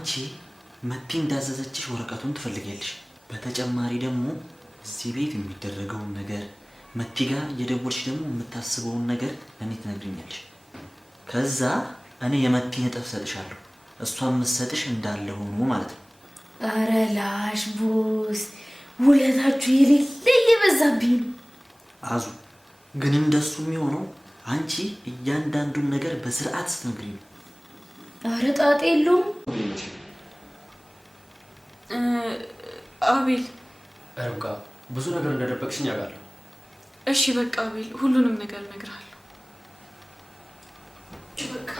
አንቺ መቲ እንዳዘዘችሽ ወረቀቱን ትፈልጊያለሽ። በተጨማሪ ደግሞ እዚህ ቤት የሚደረገውን ነገር መቲ ጋር እየደወልሽ ደግሞ የምታስበውን ነገር ለእኔ ትነግሪኛለሽ። ከዛ እኔ የመቲን እጥፍ ሰጥሻለሁ፣ እሷ የምትሰጥሽ እንዳለ ሆኖ ማለት ነው። አረ ላሽ ቦስ ውለታችሁ የሌለ እየበዛብኝ ነው። አዙ ግን እንደሱ የሚሆነው አንቺ እያንዳንዱን ነገር በስርዓት ስትነግሪኝ ነው። አረ ጣጣ የለውም። አቤል ርብቃ ብዙ ነገር እንደደበቅሽኝ አውቃለሁ። እሺ በቃ አቤል ሁሉንም ነገር እነግርሃለሁ። በቃ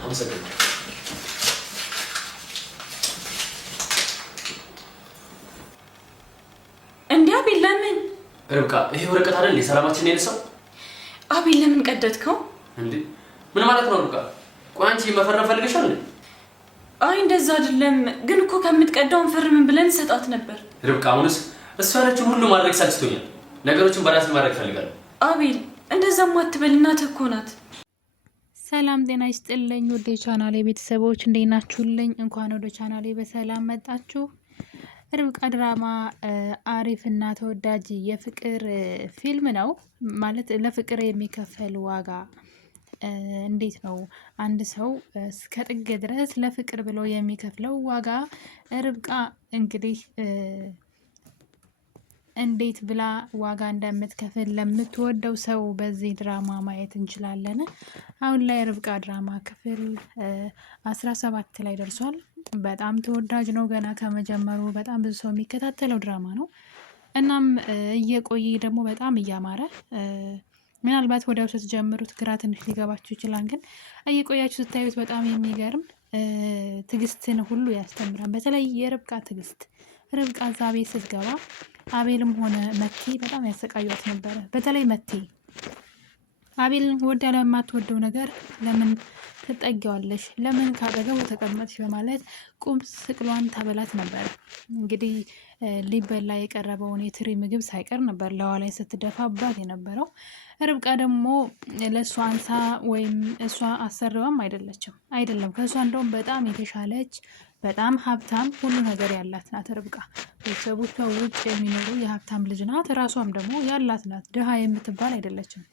አመሰግናለሁ። እንዴ አቤል ለምን? ርብቃ ይሄ ወረቀት አይደል ሰላማችን የነሳው? አቤል ለምን ቀደድከው? እንዴ ምን ማለት ነው ርብቃ? ቆይ አንቺ መፈረም ፈልገሻል እንዴ? አይ እንደዛ አይደለም፣ ግን እኮ ከምትቀዳውን ፈርምን ብለን ሰጣት ነበር። ርብቃ አሁንስ እሷ ያለችውን ሁሉ ማድረግ ሳልችቶኛል። ነገሮችን በራሴ ማድረግ ፈልጋለሁ። አቤል እንደዛማ አትበል፣ እናትህ እኮ ናት። ሰላም ጤና ይስጥልኝ ወደ ቻናሌ ቤተሰቦች እንዴት ናችሁልኝ? እንኳን ወደ ቻናሌ በሰላም መጣችሁ። ርብቃ ድራማ አሪፍና ተወዳጅ የፍቅር ፊልም ነው። ማለት ለፍቅር የሚከፈል ዋጋ እንዴት ነው? አንድ ሰው እስከ ጥግ ድረስ ለፍቅር ብሎ የሚከፍለው ዋጋ ርብቃ እንግዲህ እንዴት ብላ ዋጋ እንደምትከፍል ለምትወደው ሰው በዚህ ድራማ ማየት እንችላለን። አሁን ላይ ርብቃ ድራማ ክፍል 17 ላይ ደርሷል። በጣም ተወዳጅ ነው። ገና ከመጀመሩ በጣም ብዙ ሰው የሚከታተለው ድራማ ነው። እናም እየቆየ ደግሞ በጣም እያማረ ምናልባት ወዲያው ስትጀምሩት ግራ ትንሽ ሊገባችሁ ይችላል። ግን እየቆያችሁ ስታዩት በጣም የሚገርም ትዕግስትን ሁሉ ያስተምራል። በተለይ የርብቃ ትዕግስት ርብቃ እዛ ቤት ስትገባ አቤልም ሆነ መቲ በጣም ያሰቃዩት ነበረ። በተለይ መቲ አቤልን ወዳ ለማትወደው ነገር ለምን ትጠጊዋለሽ? ለምን ካጠገቡ ተቀመጥሽ? በማለት ቁም ስቅሏን ታበላት ነበር። እንግዲህ ሊበላ የቀረበውን የትሪ ምግብ ሳይቀር ነበር ለዋ ላይ ስትደፋባት የነበረው። ርብቃ ደግሞ ለእሷ አንሳ ወይም እሷ አሰሪዋም አይደለም ከእሷ እንደውም በጣም የተሻለች በጣም ሀብታም ሁሉ ነገር ያላት ናት ርብቃ። ቤተሰቦቿ ውጭ የሚኖሩ የሀብታም ልጅ ናት። ራሷም ደግሞ ያላት ናት። ድሃ የምትባል አይደለችም።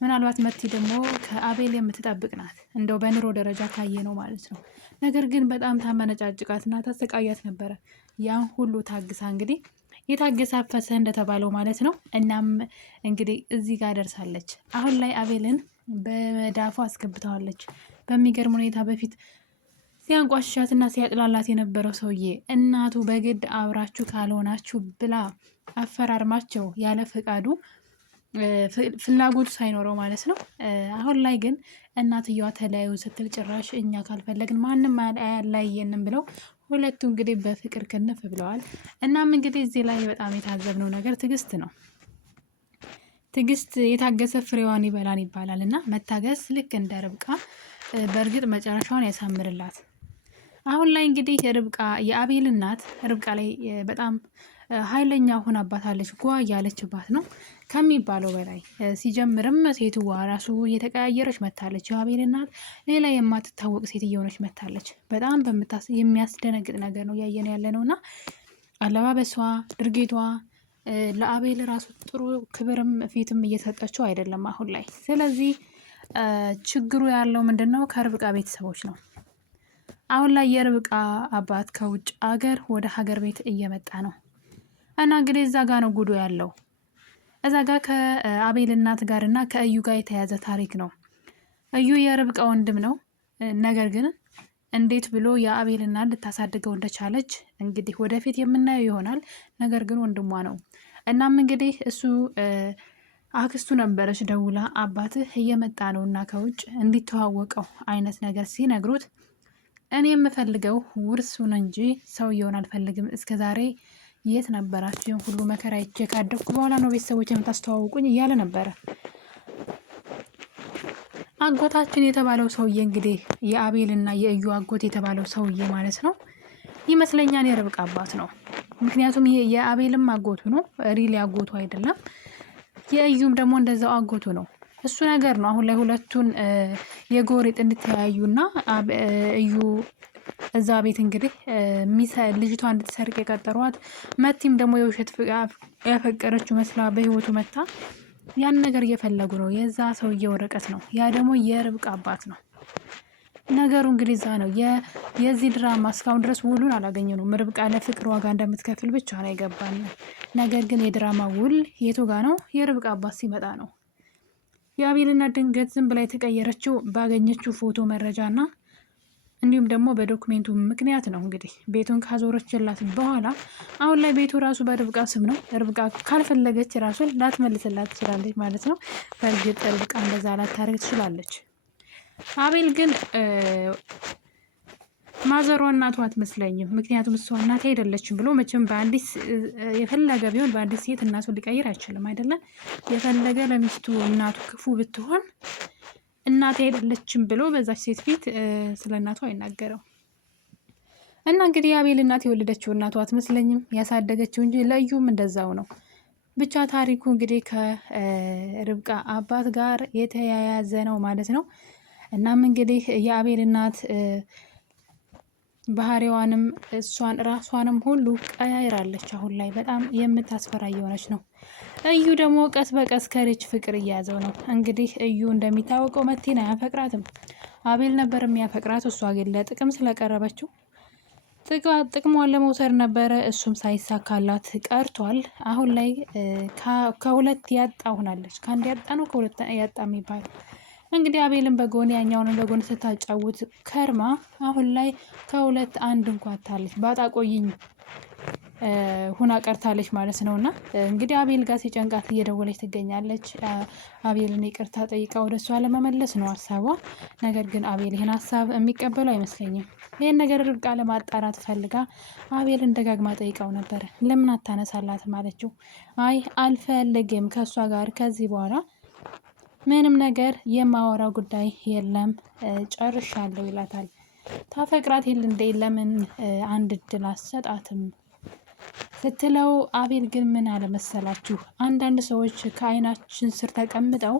ምናልባት መቲ ደግሞ ከአቤል የምትጠብቅ ናት፣ እንደው በኑሮ ደረጃ ካየ ነው ማለት ነው። ነገር ግን በጣም ታመነጫጭቃትና ታሰቃያት ነበረ። ያን ሁሉ ታግሳ እንግዲህ የታገሰ አፈሰ እንደተባለው ማለት ነው። እናም እንግዲህ እዚህ ጋር ደርሳለች። አሁን ላይ አቤልን በመዳፏ አስገብተዋለች። በሚገርም ሁኔታ በፊት ሲያንቋሻትና ሲያጥላላት የነበረው ሰውዬ እናቱ በግድ አብራችሁ ካልሆናችሁ ብላ አፈራርማቸው ያለ ፈቃዱ ፍላጎቱ ሳይኖረው ማለት ነው። አሁን ላይ ግን እናትየዋ ተለያዩ ስትል ጭራሽ እኛ ካልፈለግን ማንም አያላየንም ብለው ሁለቱ እንግዲህ በፍቅር ክንፍ ብለዋል። እናም እንግዲህ እዚህ ላይ በጣም የታዘብነው ነገር ትዕግስት ነው። ትዕግስት የታገሰ ፍሬዋን ይበላን ይባላል እና መታገስ ልክ እንደ ርብቃ በእርግጥ መጨረሻውን ያሳምርላት። አሁን ላይ እንግዲህ ርብቃ የአቤል እናት ርብቃ ላይ በጣም ኃይለኛ ሆናባታለች። ጓ እያለችባት ነው ከሚባለው በላይ። ሲጀምርም ሴትዋ ራሱ እየተቀያየረች መታለች። የአቤል እናት ሌላ የማትታወቅ ሴት እየሆነች መታለች። በጣም የሚያስደነግጥ ነገር ነው እያየን ያለ ነው እና አለባበሷ፣ ድርጊቷ ለአቤል ራሱ ጥሩ ክብርም ፊትም እየሰጠችው አይደለም አሁን ላይ። ስለዚህ ችግሩ ያለው ምንድን ነው? ከርብቃ ቤተሰቦች ነው። አሁን ላይ የርብቃ አባት ከውጭ አገር ወደ ሀገር ቤት እየመጣ ነው እና እንግዲህ እዛ ጋ ነው ጉዱ ያለው። እዛ ጋ ከአቤል እናት ጋር እና ከእዩ ጋር የተያዘ ታሪክ ነው። እዩ የርብቃ ወንድም ነው። ነገር ግን እንዴት ብሎ የአቤል እናት ልታሳድገው እንደቻለች እንግዲህ ወደፊት የምናየው ይሆናል። ነገር ግን ወንድሟ ነው። እናም እንግዲህ እሱ አክስቱ ነበረች ደውላ አባትህ እየመጣ ነው እና ከውጭ እንዲተዋወቀው አይነት ነገር ሲነግሩት እኔ የምፈልገው ውርሱን እንጂ ሰውየውን አልፈልግም። እስከ ዛሬ የት ነበራችሁ? ሁሉ መከራ ይቼ ካደኩ በኋላ ነው ቤተሰቦች የምታስተዋውቁኝ እያለ ነበረ። አጎታችን የተባለው ሰውዬ እንግዲህ የአቤልና የእዩ አጎት የተባለው ሰውዬ ማለት ነው። ይመስለኛል የርብቃ አባት ነው። ምክንያቱም ይሄ የአቤልም አጎቱ ነው፣ ሪሊ አጎቱ አይደለም። የእዩም ደግሞ እንደዛው አጎቱ ነው። እሱ ነገር ነው አሁን ላይ ሁለቱን የጎሪጥ እንድትያዩና እዩ እዛ ቤት እንግዲህ ልጅቷ እንድትሰርቅ የቀጠሯት መቲም ደግሞ የውሸት ያፈቀረችው መስላ በህይወቱ መታ ያን ነገር እየፈለጉ ነው። የዛ ሰውዬ ወረቀት ነው። ያ ደግሞ የርብቃ አባት ነው። ነገሩ እንግዲህ እዛ ነው። የዚህ ድራማ እስካሁን ድረስ ውሉን አላገኘነውም። ርብቃ ለፍቅር ዋጋ እንደምትከፍል ብቻ ነው የገባን። ነገር ግን የድራማ ውል የቱ ጋ ነው? የርብቃ አባት ሲመጣ ነው። የአቤልና ድንገት ዝም ብላ የተቀየረችው ባገኘችው ፎቶ መረጃና እንዲሁም ደግሞ በዶክሜንቱ ምክንያት ነው። እንግዲህ ቤቱን ካዞረችላት በኋላ አሁን ላይ ቤቱ ራሱ በርብቃ ስም ነው። ርብቃ ካልፈለገች ራሱን ላትመልስላት ትችላለች ማለት ነው። በእርግጥ ርብቃ እንደዛ ላታደርግ ትችላለች። አቤል ግን ማዘሯ እናቷ አትመስለኝም። ምክንያቱም እሷ እናቴ አይደለችም ብሎ መቼም በአንዲት የፈለገ ቢሆን በአንዲት ሴት እናቱን ሊቀይር አይችልም አይደለም። የፈለገ ለሚስቱ እናቱ ክፉ ብትሆን እናቴ አይደለችም ብሎ በዛች ሴት ፊት ስለ እናቱ አይናገረው እና እንግዲህ የአቤል እናት የወለደችው እናቱ አትመስለኝም፣ ያሳደገችው እንጂ ለእዩም እንደዛው ነው። ብቻ ታሪኩ እንግዲህ ከርብቃ አባት ጋር የተያያዘ ነው ማለት ነው። እናም እንግዲህ የአቤል እናት ባህሪዋንም እሷን ራሷንም ሁሉ ቀያይራለች። አሁን ላይ በጣም የምታስፈራ እየሆነች ነው። እዩ ደግሞ ቀስ በቀስ ከሪች ፍቅር እየያዘው ነው። እንግዲህ እዩ እንደሚታወቀው መቲን አያፈቅራትም። አቤል ነበር የሚያፈቅራት። እሷ ግን ለጥቅም ስለቀረበችው ጥቅሟን ለመውሰድ ነበረ። እሱም ሳይሳካላት ቀርቷል። አሁን ላይ ከሁለት ያጣ ሆናለች። ከአንድ ያጣ ነው ከሁለት ያጣ የሚባል እንግዲህ አቤልን በጎን ያኛውን በጎን ስታጫውት ከርማ አሁን ላይ ከሁለት አንድ እንኳን አታለች። ባጣ ቆይኝ ሁና ቀርታለች ማለት ነውና እንግዲህ አቤል ጋር ሲጨንቃት እየደወለች ትገኛለች። አቤልን ይቅርታ ጠይቃ ወደ እሷ ለመመለስ ነው ሀሳቧ። ነገር ግን አቤል ይህን ሀሳብ የሚቀበሉ አይመስለኝም። ይህን ነገር ርብቃ ለማጣራት ፈልጋ አቤልን ደጋግማ ጠይቃው ነበር። ለምን አታነሳላትም አለችው። አይ አልፈልግም፣ ከእሷ ጋር ከዚህ በኋላ ምንም ነገር የማወራው ጉዳይ የለም፣ ጨርሻለሁ ይላታል። ታፈቅራት የለ እንዴ? ለምን አንድ እድል አሰጣትም ስትለው አቤል ግን ምን አለመሰላችሁ፣ አንዳንድ ሰዎች ከአይናችን ስር ተቀምጠው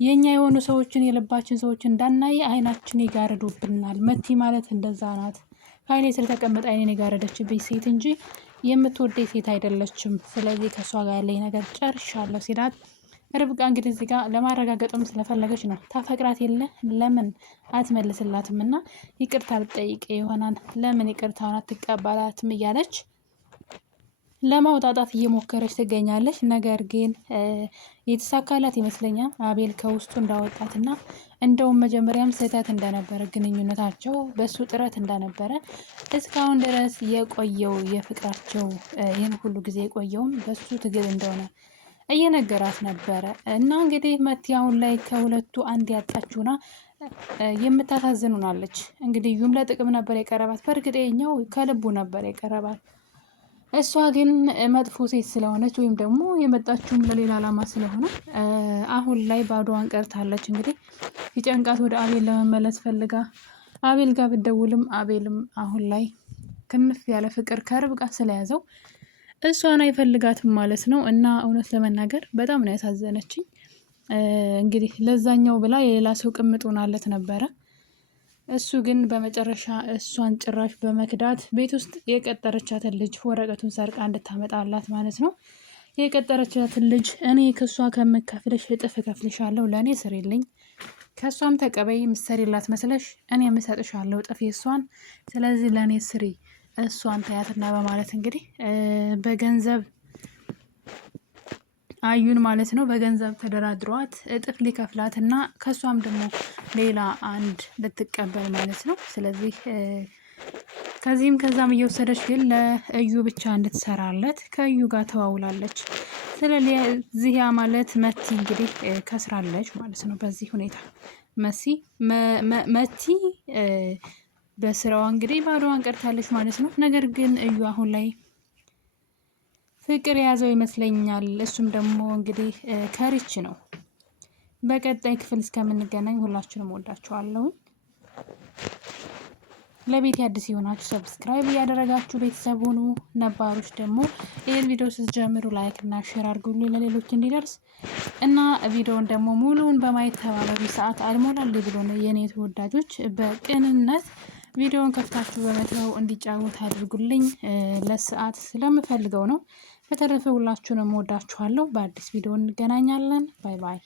የኛ የሆኑ ሰዎችን የልባችን ሰዎች እንዳናይ አይናችን ይጋርዱብናል። መቲ ማለት እንደዛ ናት። ከአይኔ ስር ተቀምጠ አይኔን የጋረደችብኝ ሴት እንጂ የምትወደኝ ሴት አይደለችም። ስለዚህ ከእሷ ጋር ያለኝ ነገር ጨርሻለሁ ሲላት ርብቃ እንግዲህ እዚህ ጋር ለማረጋገጥም ስለፈለገች ነው። ታፈቅራት የለ ለምን አትመልስላትም እና ይቅርታ ልጠይቅ ይሆናል፣ ለምን ይቅርታውን አትቀበላትም እያለች ለማውጣጣት እየሞከረች ትገኛለች። ነገር ግን የተሳካላት ይመስለኛል። አቤል ከውስጡ እንዳወጣትና እንደውም መጀመሪያም ስህተት እንደነበረ ግንኙነታቸው በሱ ጥረት እንደነበረ እስካሁን ድረስ የቆየው የፍቅራቸው ይህን ሁሉ ጊዜ የቆየውም በሱ ትግል እንደሆነ እየነገራት ነበረ። እና እንግዲህ መቲ አሁን ላይ ከሁለቱ አንድ ያጣችሁና የምታሳዝኑናለች። እንግዲህ ዩም ለጥቅም ነበር የቀረባት። በእርግጥ የኛው ከልቡ ነበር የቀረባት። እሷ ግን መጥፎ ሴት ስለሆነች ወይም ደግሞ የመጣችውም ለሌላ ዓላማ ስለሆነ አሁን ላይ ባዶዋን ቀርታለች። እንግዲህ ሲጨንቃት ወደ አቤል ለመመለስ ፈልጋ አቤል ጋር ብትደውልም አቤልም አሁን ላይ ክንፍ ያለ ፍቅር ከርብቃ ስለያዘው እሷን አይፈልጋትም ማለት ነው። እና እውነት ለመናገር በጣም ነው ያሳዘነችኝ። እንግዲህ ለዛኛው ብላ የሌላ ሰው ቅምጥ ሆናለት ነበረ። እሱ ግን በመጨረሻ እሷን ጭራሽ በመክዳት ቤት ውስጥ የቀጠረቻትን ልጅ ወረቀቱን ሰርቃ እንድታመጣላት ማለት ነው። የቀጠረቻትን ልጅ እኔ ከእሷ ከምከፍልሽ እጥፍ እከፍልሻለሁ፣ ለእኔ ስሪልኝ፣ ከእሷም ተቀበይ፣ ምሰሪላት መስለሽ እኔ የምሰጥሻለሁ እጥፍ የእሷን፣ ስለዚህ ለእኔ ስሪ እሷን ተያትና በማለት እንግዲህ በገንዘብ አዩን ማለት ነው በገንዘብ ተደራድሯት እጥፍ ሊከፍላት እና ከሷም ደግሞ ሌላ አንድ ልትቀበል ማለት ነው። ስለዚህ ከዚህም ከዛም እየወሰደች ግን ለእዩ ብቻ እንድትሰራለት ከእዩ ጋር ተዋውላለች። ስለዚህ ያ ማለት መቲ እንግዲህ ከስራለች ማለት ነው። በዚህ ሁኔታ መቲ በስራዋ እንግዲህ ባዶዋን ቀርታለች ማለት ነው። ነገር ግን እዩ አሁን ላይ ፍቅር የያዘው ይመስለኛል። እሱም ደግሞ እንግዲህ ከሪች ነው። በቀጣይ ክፍል እስከምንገናኝ ሁላችሁንም ወዳችኋለሁ። ለቤት አዲስ የሆናችሁ ሰብስክራይብ እያደረጋችሁ ቤተሰብ ሁኑ። ነባሮች ደግሞ ይህን ቪዲዮ ስትጀምሩ ላይክ እና ሼር አድርጉልኝ ለሌሎች እንዲደርስ እና ቪዲዮውን ደግሞ ሙሉውን በማየት ተባበሩ። ሰዓት አልሞላል ብሎ ነው የኔ ተወዳጆች። በቅንነት ቪዲዮውን ከፍታችሁ በመተው እንዲጫወት አድርጉልኝ። ለሰዓት ስለምፈልገው ነው። በተረፈ ሁላችሁንም ወዳችኋለሁ። በአዲስ ቪዲዮ እንገናኛለን። ባይ ባይ።